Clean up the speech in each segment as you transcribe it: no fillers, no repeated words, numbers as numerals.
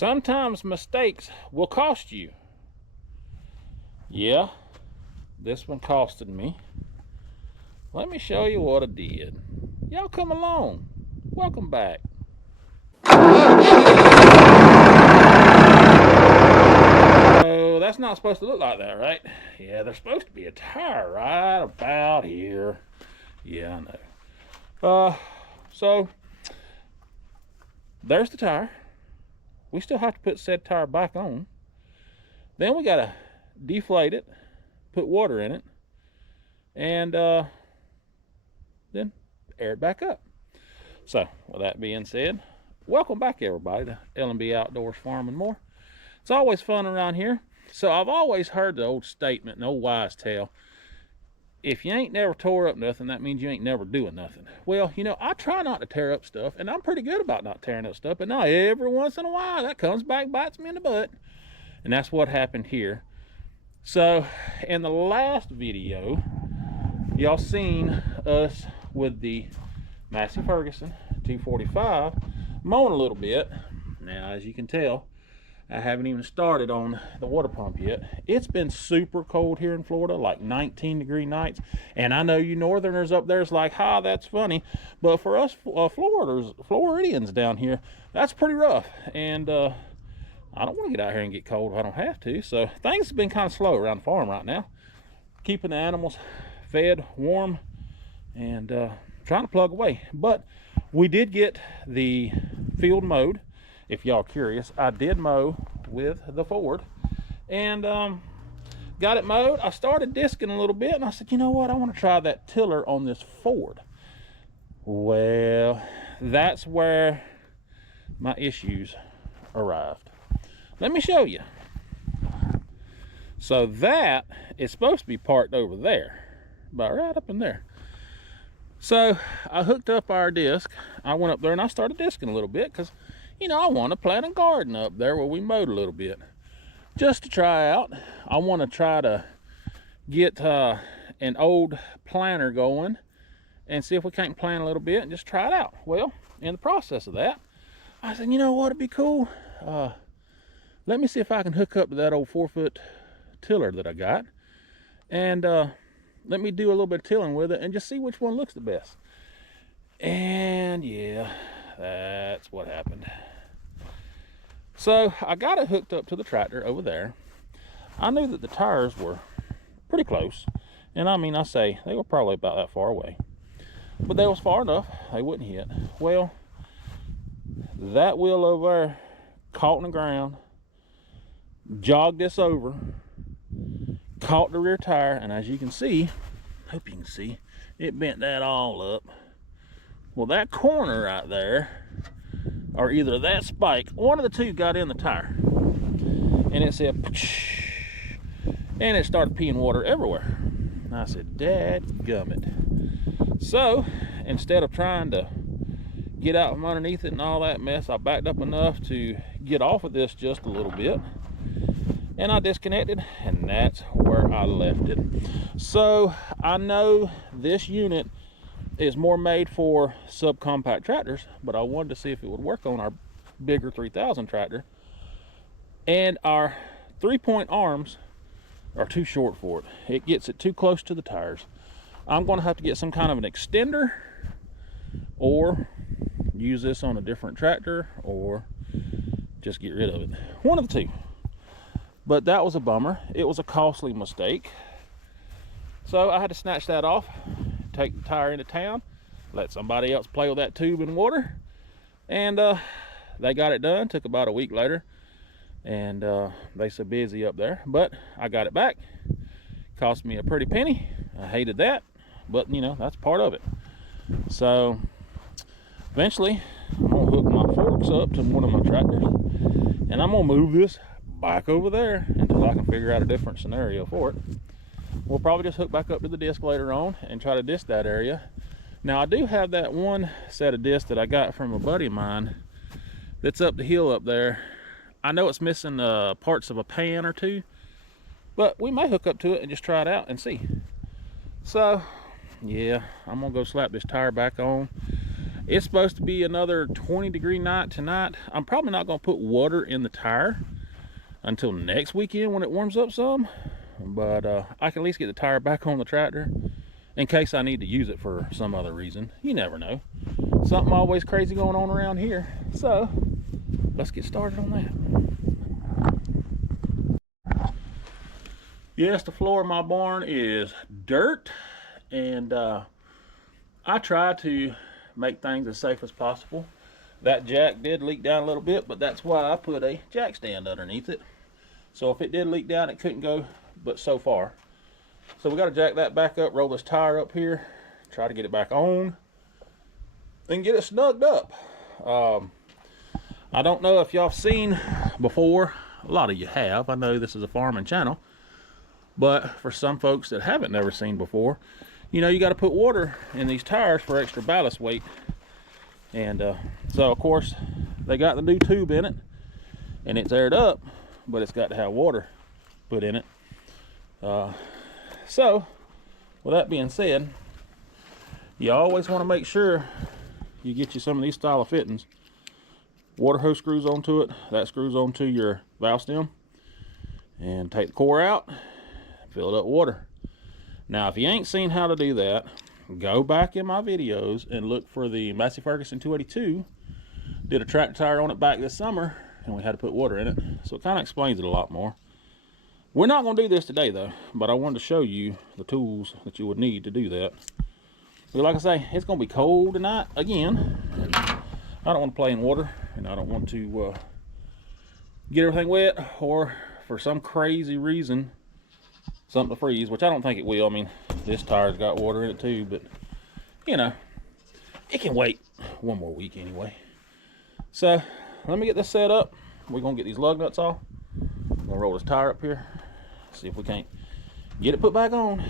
Sometimes mistakes will cost you. Yeah, this one costed me. Let me show you what I did. Y'all come along. Welcome back. So that's not supposed to look like that, right? Yeah, there's supposed to be a tire right about here. Yeah, I know. So there's the tire. We still have to put said tire back on. Then we gotta deflate it, put water in it, and then air it back up. So with that being said, welcome back everybody to L&B Outdoors Farm and More. It's always fun around here. So I've always heard the old statement, an old wise tale, if you ain't never tore up nothing, that means you ain't never doing nothing. Well, you know, I try not to tear up stuff, and I'm pretty good about not tearing up stuff, but now every once in a while that comes back, bites me in the butt. And that's what happened here. So in the last video, y'all seen us with the Massey Ferguson 245 mowing a little bit. Now, as you can tell, I haven't even started on the water pump yet. It's been super cold here in Florida, like 19-degree nights. And I know you northerners up there is like, ha, that's funny. But for us Floridians down here, that's pretty rough. And I don't want to get out here and get cold if I don't have to. So things have been kind of slow around the farm right now. Keeping the animals fed, warm, and trying to plug away. But we did get the field mowed. If y'all curious, I did mow with the Ford and got it mowed. I started disking a little bit and I said, you know what, I want to try that tiller on this Ford. Well, that's where my issues arrived. Let me show you. So that is supposed to be parked over there, about right up in there. So I hooked up our disc. I went up there and I started disking a little bit because, you know, I want to plant a garden up there where we mowed a little bit. Just to try out. I want to try to get an old planter going and see if we can't plant a little bit and just try it out. Well, in the process of that, I said, you know what, it'd be cool. Let me see if I can hook up to that old 4-foot tiller that I got. And let me do a little bit of tilling with it and just see which one looks the best. And yeah, that's what happened. So I got it hooked up to the tractor over there. I knew that the tires were pretty close. And I mean, I say they were probably about that far away. But they was far enough, they wouldn't hit. Well, that wheel over there caught in the ground, jogged this over, caught the rear tire, and as you can see, hope you can see, it bent that all up. Well, that corner right there, or either that spike, one of the two got in the tire. And it said, and it started peeing water everywhere. And I said, dadgummit. So, instead of trying to get out from underneath it and all that mess, I backed up enough to get off of this just a little bit. And I disconnected, and that's where I left it. So, I know this unit is more made for subcompact tractors, but I wanted to see if it would work on our bigger 3000 tractor. And our 3-point arms are too short for it. It gets it too close to the tires. I'm going to have to get some kind of an extender, or use this on a different tractor, or just get rid of it. One of the two. But that was a bummer. It was a costly mistake. So I had to snatch that off, take the tire into town, let somebody else play with that tube in water, and they got it done. Took about a week later, and they so busy up there, but I got it back. Cost me a pretty penny. I hated that, but you know, that's part of it. So eventually I'm gonna hook my forks up to one of my tractors, and I'm gonna move this back over there until I can figure out a different scenario for it. We'll probably just hook back up to the disc later on and try to disc that area. Now I do have that one set of discs that I got from a buddy of mine that's up the hill up there. I know it's missing parts of a pan or two, but we may hook up to it and just try it out and see. So yeah, I'm gonna go slap this tire back on. It's supposed to be another 20-degree night tonight. I'm probably not going to put water in the tire until next weekend when it warms up some. But I can at least get the tire back on the tractor in case I need to use it for some other reason. You never know. Something always crazy going on around here. So let's get started on that. Yes, the floor of my barn is dirt, and I try to make things as safe as possible. That jack did leak down a little bit, but that's why I put a jack stand underneath it. So if it did leak down, it couldn't go but so far. So we got to jack that back up, roll this tire up here, try to get it back on, and get it snugged up. I don't know if y'all have seen before. A lot of you have. I know this is a farming channel, but for some folks that haven't never seen before, you know, you got to put water in these tires for extra ballast weight. And so of course they got the new tube in it, and it's aired up, but it's got to have water put in it. So with that being said, you always want to make sure you get you some of these style of fittings. Water hose screws onto it, that screws onto your valve stem, and take the core out, fill it up with water. Now if you ain't seen how to do that, go back in my videos and look for the Massey Ferguson 282. Did a tractor tire on it back this summer, and we had to put water in it, so it kind of explains it a lot more. We're not going to do this today though, but I wanted to show you the tools that you would need to do that. But like I say, it's going to be cold tonight again. I don't want to play in water, and I don't want to get everything wet, or for some crazy reason something to freeze, which I don't think it will. I mean, this tire's got water in it too, but you know, it can wait one more week anyway. So let me get this set up. We're gonna get these lug nuts off. I'm gonna roll this tire up here, see if we can't get it put back on.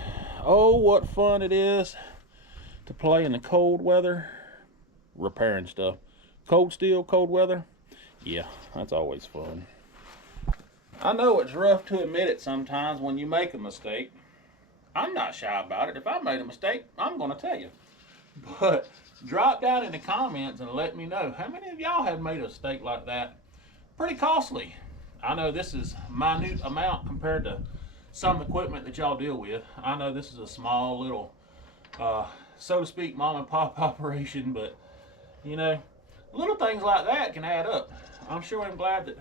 Oh, what fun it is to play in the cold weather repairing stuff. Cold steel, cold weather, yeah, that's always fun. I know it's rough to admit it sometimes when you make a mistake. I'm not shy about it. If I made a mistake, I'm going to tell you. But drop down in the comments and let me know how many of y'all have made a mistake like that. Pretty costly. I know this is minute amount compared to some equipment that y'all deal with. I know this is a small little, so to speak, mom and pop operation, but you know, little things like that can add up. I'm sure I'm glad that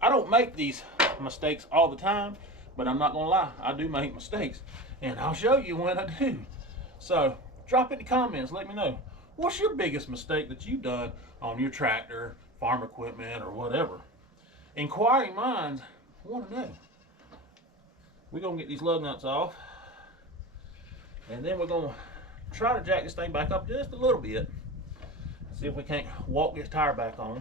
I don't make these mistakes all the time, but I'm not gonna lie, I do make mistakes, and I'll show you when I do. So drop in the comments, let me know, what's your biggest mistake that you've done on your tractor, farm equipment, or whatever. Inquiring minds want to know. We're gonna get these lug nuts off, and then we're gonna try to jack this thing back up just a little bit, see if we can't walk this tire back on.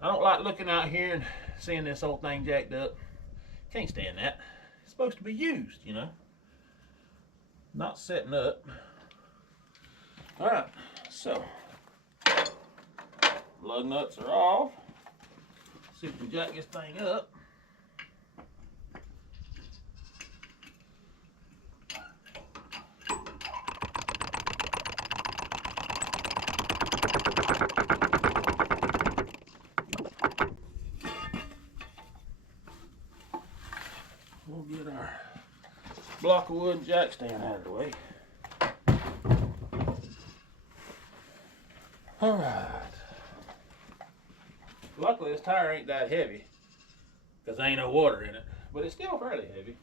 I don't like looking out here and seeing this whole thing jacked up. Can't stand that. It's supposed to be used, you know, not setting up. All right, so lug nuts are off. See if we can jack this thing up. We'll get our block of wood and jack stand out of the way. All right. Luckily this tire ain't that heavy because there ain't no water in it, but it's still fairly heavy.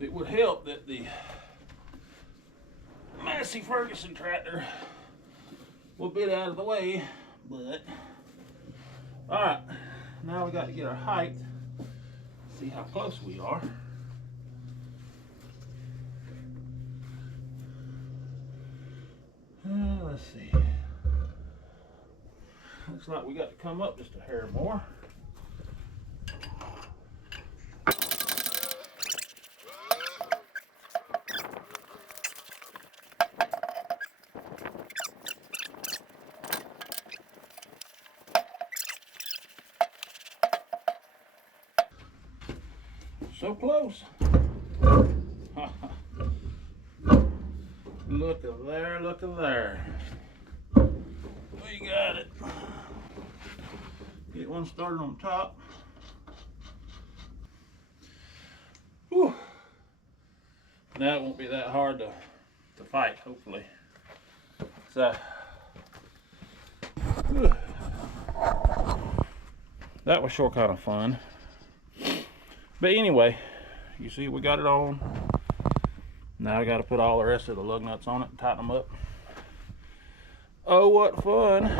It would help that the Massey Ferguson tractor will be out of the way, but all right, now we got to get our height, see how close we are. Let's see. Looks like we got to come up just a hair more. So close. Look at there, look at there. We got it. Get one started on top. Whew. Now it won't be that hard to fight, hopefully. So, that was sure kind of fun. But anyway, you see we got it on. Now I got to put all the rest of the lug nuts on it and tighten them up. Oh, what fun.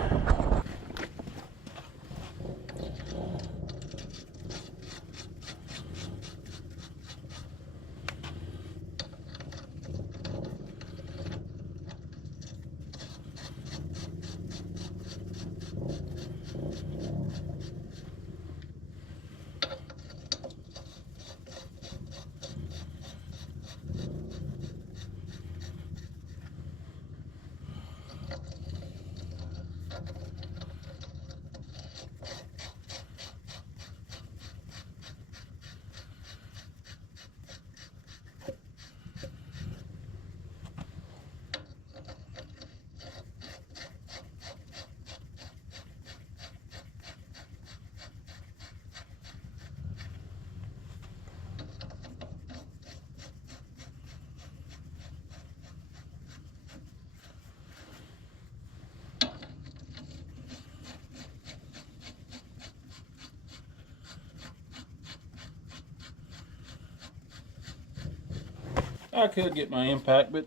I could get my impact, but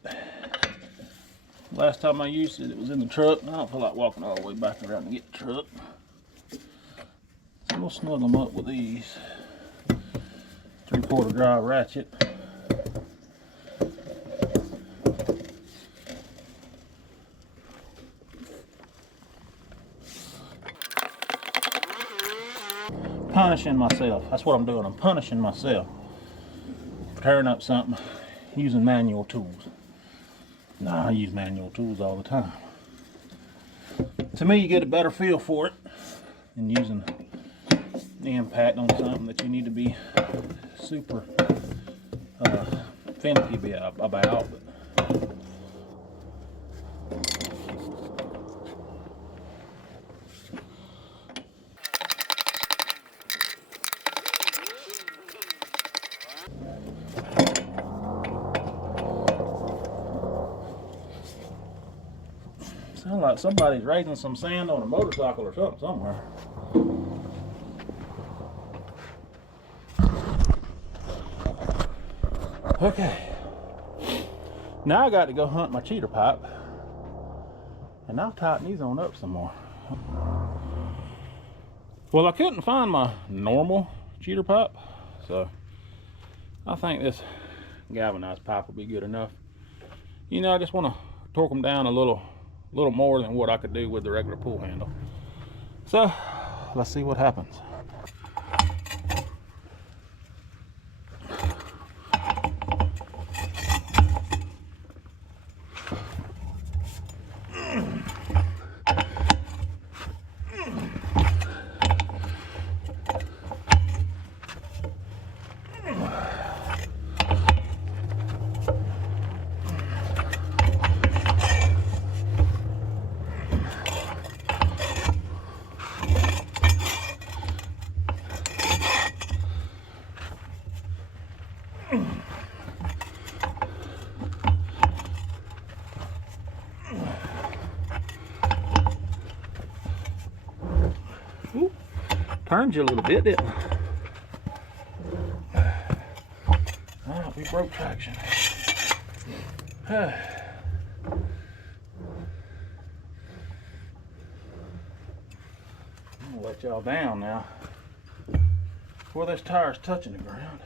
last time I used it, it was in the truck, and I don't feel like walking all the way back around to get the truck. So we'll snug them up with these 3/4 drive ratchet. Punishing myself. That's what I'm doing. I'm punishing myself for tearing up something using manual tools. Nah, I use manual tools all the time. To me, you get a better feel for it than using the impact on something that you need to be super finicky about. Sounds like somebody's raising some sand on a motorcycle or something somewhere. Okay. Now I got to go hunt my cheater pipe. And I'll tighten these on up some more. Well, I couldn't find my normal cheater pipe, so I think this galvanized pipe will be good enough. You know, I just want to torque them down a little more than what I could do with the regular pull handle. So let's see what happens. Ooh, turned you a little bit, didn't it? Ah, we broke traction. I'm gonna let y'all down now before this tire's touching the ground.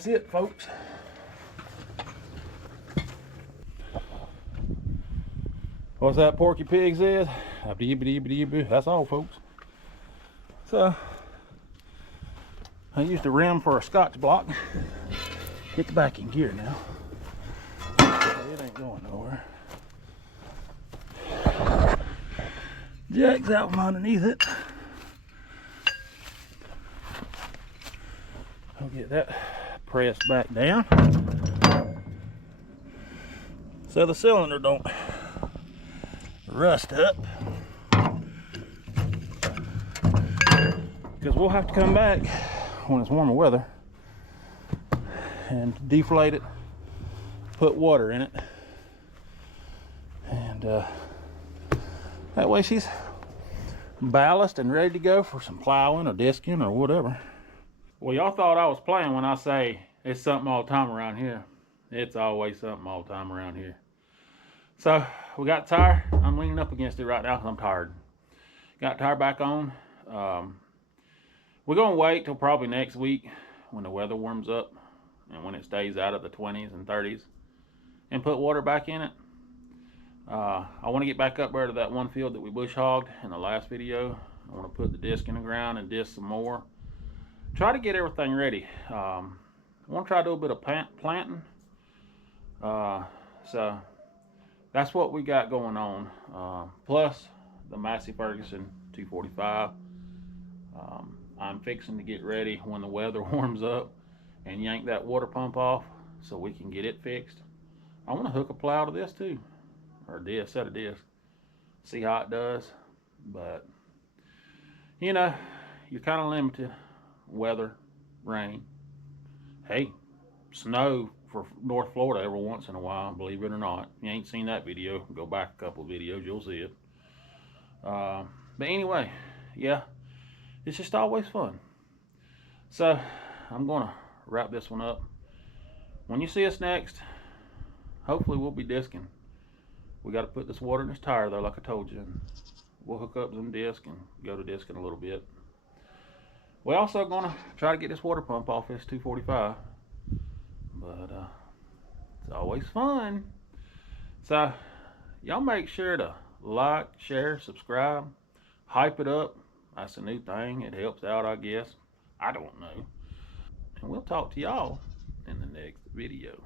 that's it, folks. What's that Porky Pig says? That's all, folks. So I used a rim for a Scotch block. Get the back in gear now. It ain't going nowhere. Jack's out from underneath it. I'll get that pressed back down so the cylinder don't rust up, because we'll have to come back when it's warmer weather and deflate it, put water in it, and that way she's ballast and ready to go for some plowing or disking or whatever. Well, y'all thought I was playing when I say it's something all the time around here. It's always something all the time around here. So we got the tire. I'm leaning up against it right now because I'm tired. Got the tire back on. We're going to wait till probably next week when the weather warms up and when it stays out of the 20s and 30s and put water back in it. I want to get back up there to that one field that we bush hogged in the last video. I want to put the disc in the ground and disc some more. Try to get everything ready. I want to try to do a bit of planting. So that's what we got going on. Plus the Massey Ferguson 245. I'm fixing to get ready when the weather warms up and yank that water pump off so we can get it fixed. I want to hook a plow to this too, or a set of discs. See how it does. But you know, you're kind of limited. Weather, rain, hey, snow for North Florida every once in a while, believe it or not. If you ain't seen that video, go back a couple of videos, you'll see it. But anyway, yeah, it's just always fun. So I'm gonna wrap this one up. When you see us next, hopefully we'll be disking. We got to put this water in this tire though, like I told you, and we'll hook up some disc and go to disking a little bit. We're also gonna try to get this water pump off this 245, but it's always fun. So y'all make sure to like, share, subscribe, hype it up. That's a new thing. It helps out, I guess. I don't know. And we'll talk to y'all in the next video.